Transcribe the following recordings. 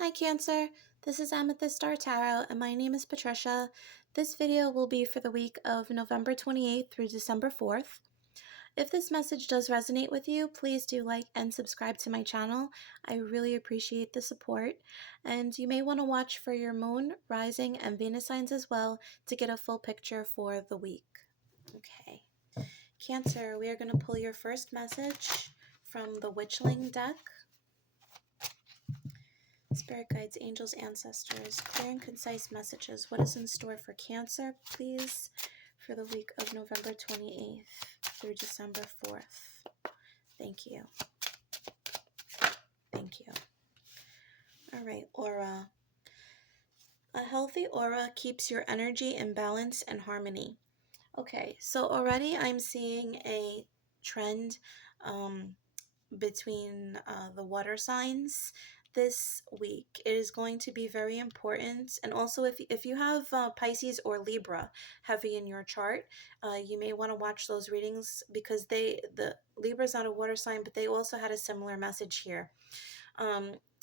Hi Cancer, this is Amethyst Star Tarot and my name is Patricia. This video will be for the week of November 28th through December 4th. If this message does resonate with you, please do like and subscribe to my channel. I really appreciate the support. And you may want to watch for your moon, rising, and Venus signs as well to get a full picture for the week. Okay. Cancer, we are going to pull your first message from the Witchling deck. Spirit guides, angels, ancestors, clear and concise messages. What is in store for Cancer, please, for the week of November 28th through December 4th? Thank you. Thank you. All right, aura. A healthy aura keeps your energy in balance and harmony. Okay, so already I'm seeing a trend between the water signs this week. It is going to be very important. And also if you have Pisces or Libra heavy in your chart, you may want to watch those readings because the Libra is not a water sign, but they also had a similar message here.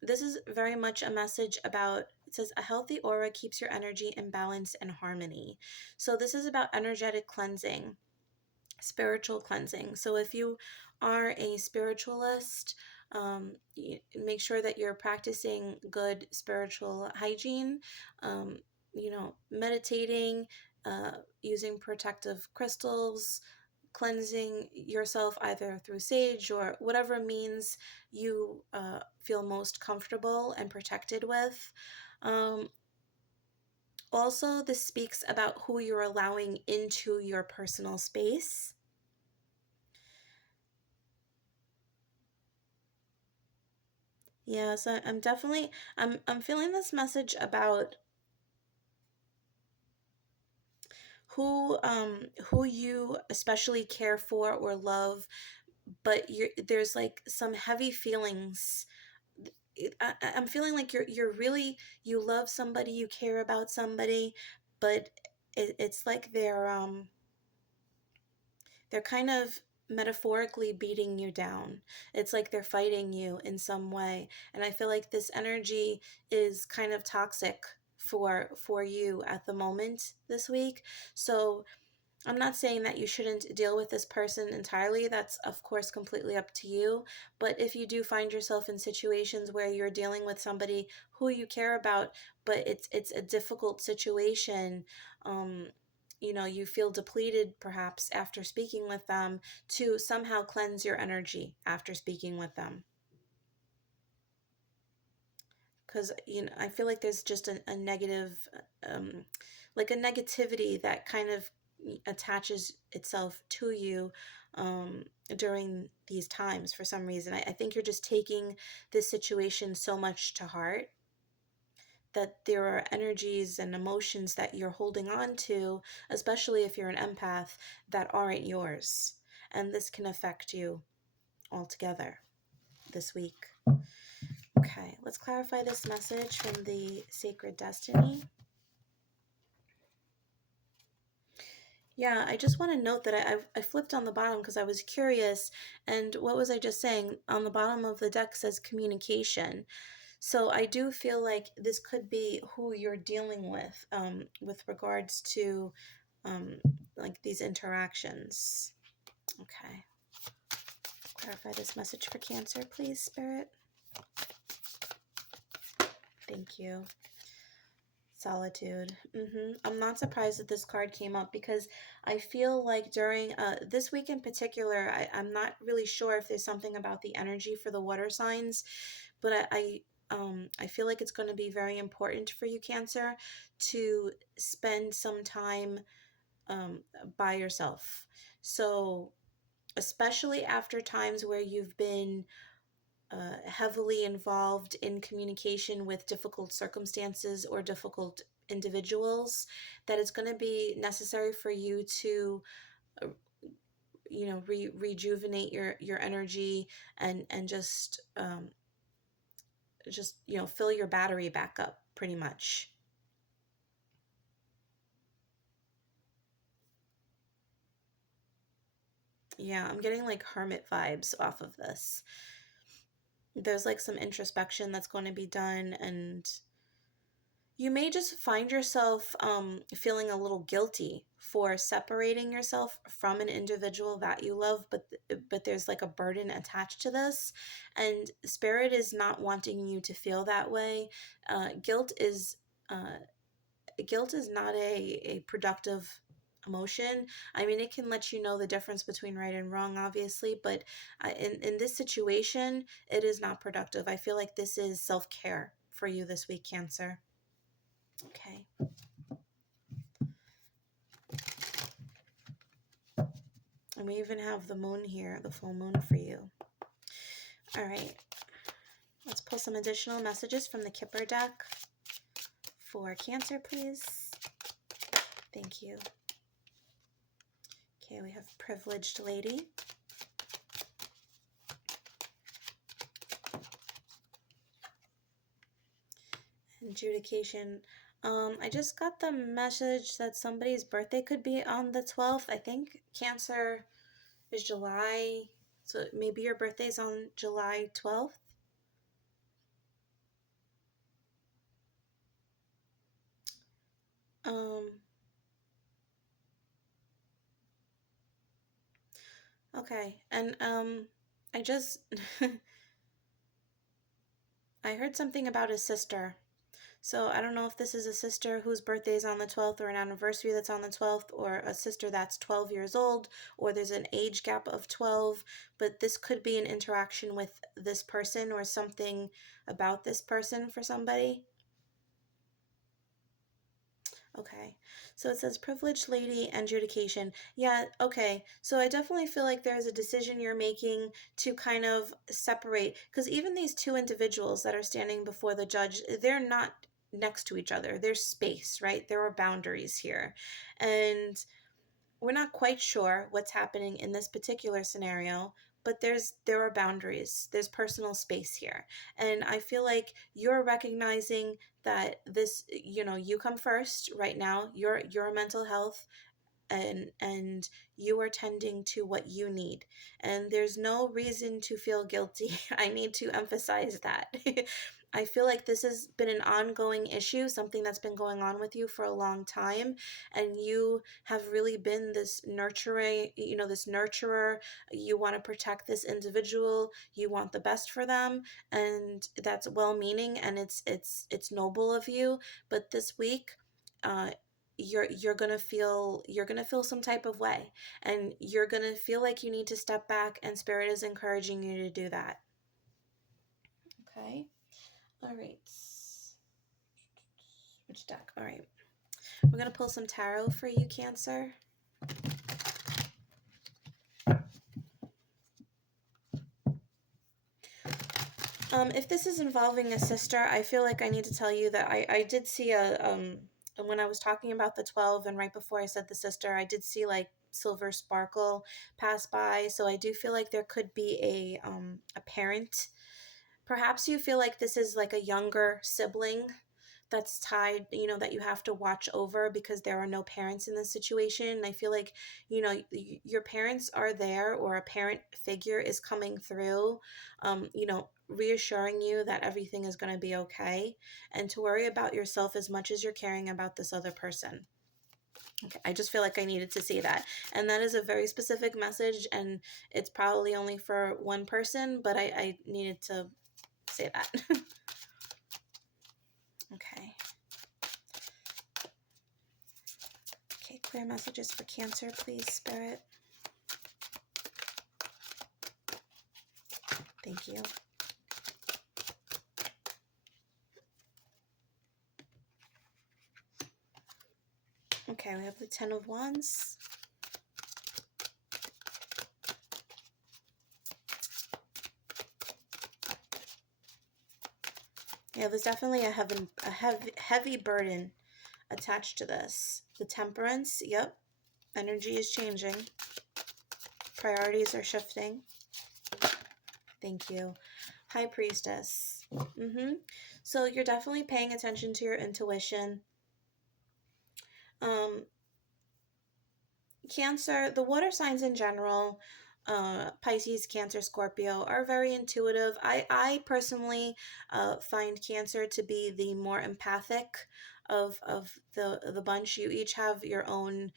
This is very much a message about, it says, a healthy aura keeps your energy in balance and harmony. So this is about energetic cleansing, spiritual cleansing. So if you are a spiritualist, make sure that you're practicing good spiritual hygiene, meditating, using protective crystals, cleansing yourself either through sage or whatever means you feel most comfortable and protected with. Also, this speaks about who you're allowing into your personal space. Yeah, so I'm definitely I'm feeling this message about who you especially care for or love, but there's like some heavy feelings. I'm feeling like you're really, you love somebody, you care about somebody, but it's like they're kind of metaphorically beating you down. It's like they're fighting you in some way. And I feel like this energy is kind of toxic for you at the moment this week. So I'm not saying that you shouldn't deal with this person entirely. That's, of course, completely up to you. But if you do find yourself in situations where you're dealing with somebody who you care about, but it's a difficult situation, you feel depleted perhaps after speaking with them, to somehow cleanse your energy after speaking with them. Because I feel like there's just a negative, like a negativity that kind of attaches itself to you during these times for some reason. I think you're just taking this situation so much to heart that there are energies and emotions that you're holding on to, especially if you're an empath, that aren't yours. And this can affect you altogether this week. Okay, let's clarify this message from the Sacred Destiny. Yeah, I just want to note that I flipped on the bottom because I was curious. And what was I just saying? On the bottom of the deck says communication. So I do feel like this could be who you're dealing with regards to um, like these interactions. Okay. Clarify this message for Cancer, please, Spirit. Thank you. Solitude. I'm not surprised that this card came up because I feel like during this week in particular, I'm not really sure if there's something about the energy for the water signs, but I feel like it's going to be very important for you, Cancer, to spend some time by yourself. So especially after times where you've been heavily involved in communication with difficult circumstances or difficult individuals, that it's going to be necessary for you to uh, rejuvenate your energy and just fill your battery back up pretty much. Yeah, I'm getting like hermit vibes off of this. There's like some introspection that's going to be done, and you may just find yourself feeling a little guilty for separating yourself from an individual that you love, but there's like a burden attached to this, and spirit is not wanting you to feel that way. Guilt is uh, guilt is not a productive emotion. I mean, it can let you know the difference between right and wrong, obviously, but in this situation, it is not productive. I feel like this is self care for you this week, Cancer. Okay. And we even have the moon here, the full moon for you. All right. Let's pull some additional messages from the Kipper deck for Cancer, please. Thank you. Okay, we have Privileged Lady. Adjudication. I just got the message that somebody's birthday could be on the 12th. I think Cancer is July, so maybe your birthday's on July 12th. Okay, and I just I heard something about his sister. So I don't know if this is a sister whose birthday is on the 12th, or an anniversary that's on the 12th, or a sister that's 12 years old, or there's an age gap of 12, but this could be an interaction with this person or something about this person for somebody. Okay, so it says privileged lady and adjudication. Yeah, okay. So I definitely feel like there's a decision you're making to kind of separate, because even these two individuals that are standing before the judge, they're not next to each other. There's space, right? There are boundaries here. And we're not quite sure what's happening in this particular scenario, but there are boundaries, there's personal space here, and I feel like you're recognizing that this, you come first right now, your mental health, and you are tending to what you need, and there's no reason to feel guilty. I need to emphasize that. I feel like this has been an ongoing issue, something that's been going on with you for a long time, and you have really been this nurturing, this nurturer. You want to protect this individual, you want the best for them, and that's well-meaning, and it's noble of you. But this week, uh, you're gonna feel some type of way, and you're gonna feel like you need to step back, and spirit is encouraging you to do that. Okay. All right. Which deck? All right, we're gonna pull some tarot for you, Cancer. If this is involving a sister, I feel like I need to tell you that I did see when I was talking about the 12, and right before I said the sister, I did see like silver sparkle pass by. So I do feel like there could be a parent. Perhaps you feel like this is like a younger sibling that's tied, that you have to watch over because there are no parents in this situation. I feel like, your parents are there, or a parent figure is coming through, reassuring you that everything is going to be okay, and to worry about yourself as much as you're caring about this other person. Okay, I just feel like I needed to say that. And that is a very specific message, and it's probably only for one person, but I needed to say that. Okay. Okay, clear messages for Cancer, please, Spirit. Thank you. Okay, we have the Ten of Wands. Yeah, there's definitely a heavy burden attached to this. The Temperance, yep. Energy is changing. Priorities are shifting. Thank you. High Priestess. So you're definitely paying attention to your intuition. Cancer, the water signs in general, Pisces, Cancer, Scorpio are very intuitive. I personally find Cancer to be the more empathic of the bunch. You each have your own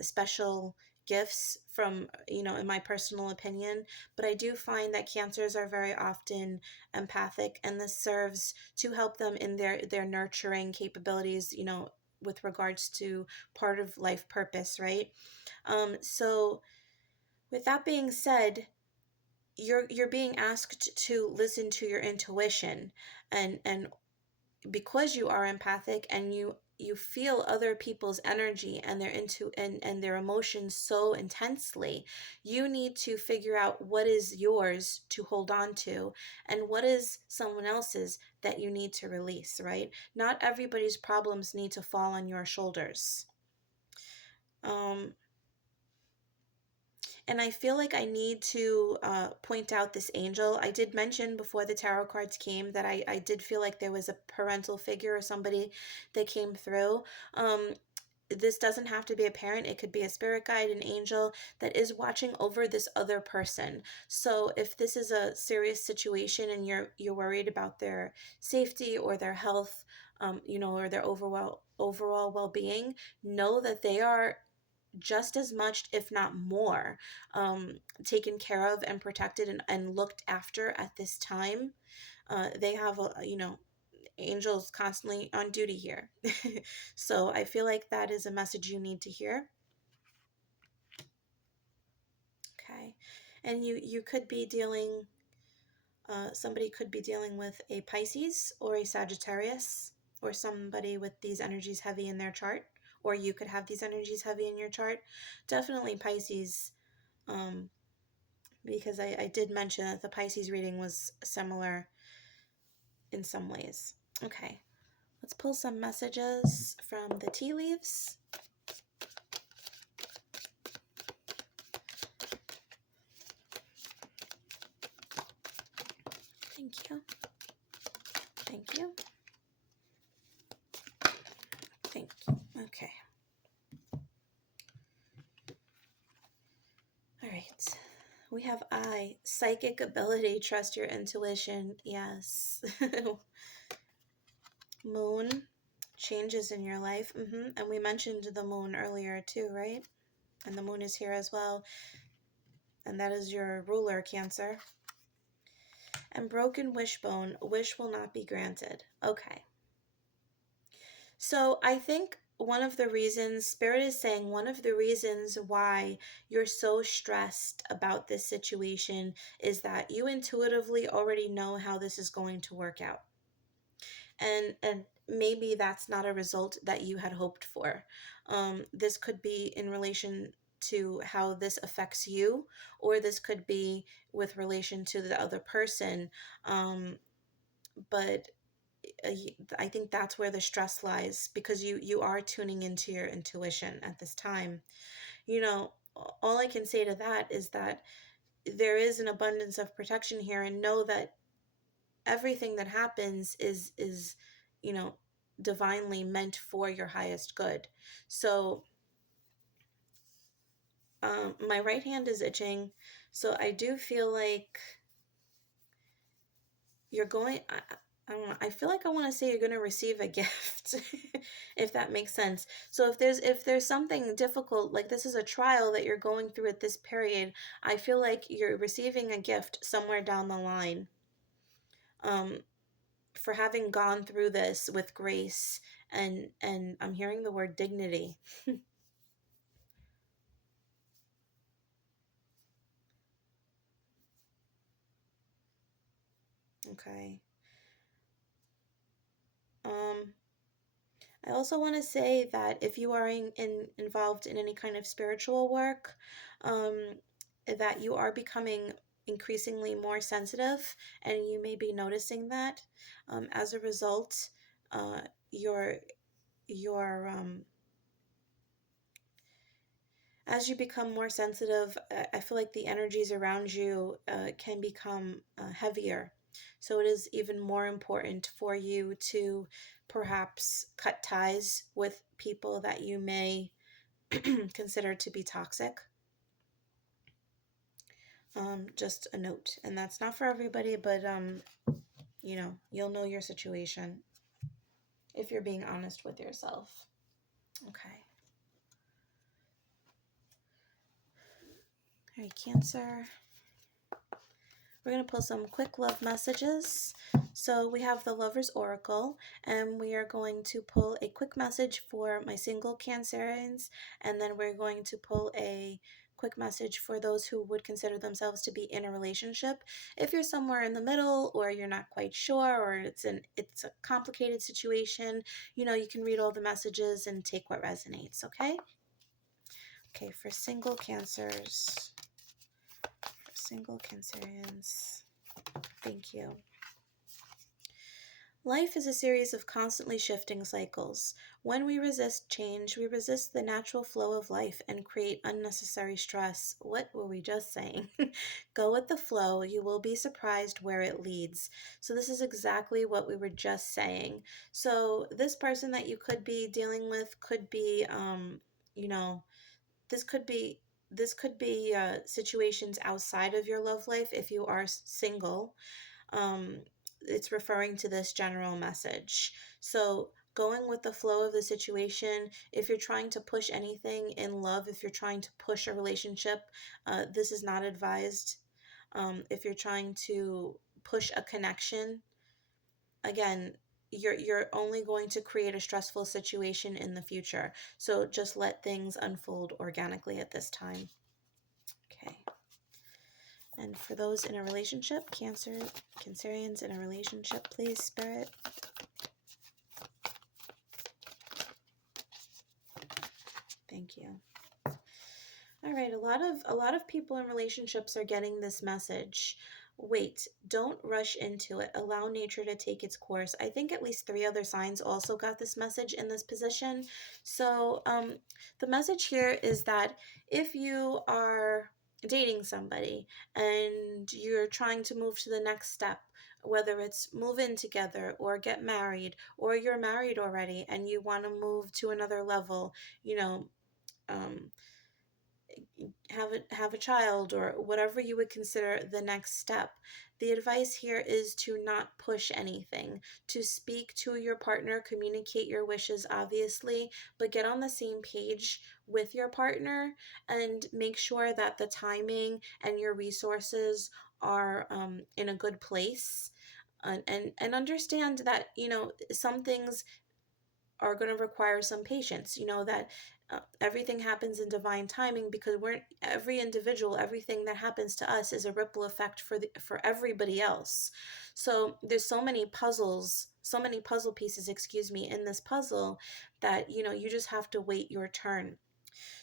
special gifts from, in my personal opinion, but I do find that Cancers are very often empathic, and this serves to help them in their nurturing capabilities, with regards to part of life purpose, right? So with that being said, you're being asked to listen to your intuition, and because you are empathic and you feel other people's energy and and their emotions so intensely, you need to figure out what is yours to hold on to and what is someone else's that you need to release, right? Not everybody's problems need to fall on your shoulders. um And I feel like I need to point out this angel. I did mention before the tarot cards came that I did feel like there was a parental figure or somebody that came through. This doesn't have to be a parent, it could be a spirit guide, an angel that is watching over this other person. So if this is a serious situation and you're worried about their safety or their health, or their overall well-being, know that they are just as much, if not more, taken care of and protected and looked after at this time. They have, angels constantly on duty here. So I feel like that is a message you need to hear. Okay. And you could be dealing, somebody could be dealing with a Pisces or a Sagittarius, or somebody with these energies heavy in their chart, or you could have these energies heavy in your chart. Definitely Pisces, um, because I did mention that the Pisces reading was similar in some ways. Okay, let's pull some messages from the tea leaves. Thank you. Thank you. Thank you. Okay. All right. We have psychic ability, trust your intuition. Yes. Moon, changes in your life. And we mentioned the moon earlier too, right? And the moon is here as well. And that is your ruler, Cancer. And broken wishbone, wish will not be granted. Okay. So I think one of the reasons, Spirit is saying one of the reasons why you're so stressed about this situation is that you intuitively already know how this is going to work out. And maybe that's not a result that you had hoped for. This could be in relation to how this affects you, or this could be with relation to the other person. But I think that's where the stress lies, because you are tuning into your intuition at this time. All I can say to that is that there is an abundance of protection here, and know that everything that happens is divinely meant for your highest good. So my right hand is itching, so I do feel like you're going, I don't know, I feel like I want to say you're going to receive a gift, if that makes sense. So if there's something difficult, like this is a trial that you're going through at this period, I feel like you're receiving a gift somewhere down the line, um for having gone through this with grace, and I'm hearing the word dignity. Okay. um I also want to say that if you are involved in any kind of spiritual work, um, that you are becoming increasingly more sensitive, and you may be noticing that. As a result, uh, your your as you become more sensitive, I feel like the energies around you can become heavier. So it is even more important for you to perhaps cut ties with people that you may consider to be toxic. Just a note. And that's not for everybody, but you know, you'll know your situation if you're being honest with yourself. Okay. All right, Cancer. We're going to pull some quick love messages. So we have the Lover's Oracle, and we are going to pull a quick message for my single Cancerians, and then we're going to pull a quick message for those who would consider themselves to be in a relationship. If you're somewhere in the middle, or you're not quite sure, or it's a complicated situation, you know, you can read all the messages and take what resonates, okay? Okay, for single Cancers, for single Cancerians, thank you. Life is a series of constantly shifting cycles. When we resist change, we resist the natural flow of life and create unnecessary stress. What were we just saying? Go with the flow. You will be surprised where it leads. So this is exactly what we were just saying. So this person that you could be dealing with could be, you know, this could be situations outside of your love life if you are single. um, it's referring to this general message. So going with the flow of the situation, if you're trying to push anything in love, if you're trying to push a relationship, this is not advised. If you're trying to push a connection, again, you're only going to create a stressful situation in the future. So just let things unfold organically at this time. Okay. And for those in a relationship, Cancerians in a relationship, please, Spirit. Thank you. All right, a lot of people in relationships are getting this message. Wait, don't rush into it. Allow nature to take its course. I think at least 3 other signs also got this message in this position. So, the message here is that if you are dating somebody and you're trying to move to the next step, whether it's move in together or get married, or you're married already and you want to move to another level, you know, um, have a child, or whatever you would consider the next step, the advice here is to not push anything, to speak to your partner, communicate your wishes, obviously, but get on the same page with your partner and make sure that the timing and your resources are in a good place. And understand that, you know, some things are going to require some patience. You know that everything happens in divine timing, because we're every individual, everything that happens to us is a ripple effect for everybody else. So there's so many puzzle pieces, excuse me, in this puzzle, that, you know, you just have to wait your turn.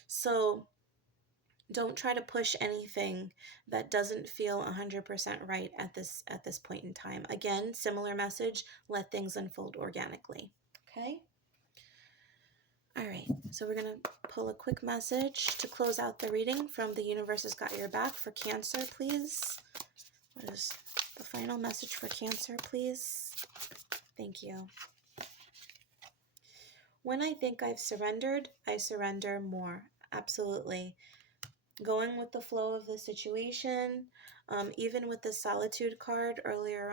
So don't try to push anything that doesn't feel 100% right at this point in time. Again, similar message, let things unfold organically. Okay? All right, so we're going to pull a quick message to close out the reading from The Universe Has Got Your Back for Cancer, please. What is the final message for Cancer, please? Thank you. When I think I've surrendered, I surrender more. Absolutely. Going with the flow of the situation, even with the Solitude card earlier